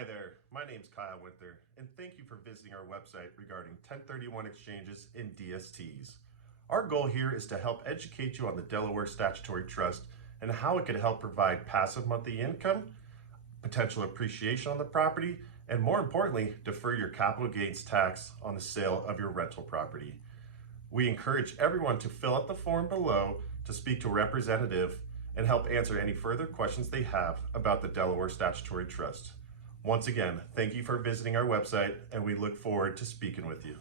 Hi there, my name's Kyle Winther, and thank you for visiting our website regarding 1031 exchanges and DSTs. Our goal here is to help educate you on the Delaware Statutory Trust and how it can help provide passive monthly income, potential appreciation on the property, and more importantly, defer your capital gains tax on the sale of your rental property. We encourage everyone to fill out the form below to speak to a representative and help answer any further questions they have about the Delaware Statutory Trust. Once again, thank you for visiting our website, and we look forward to speaking with you.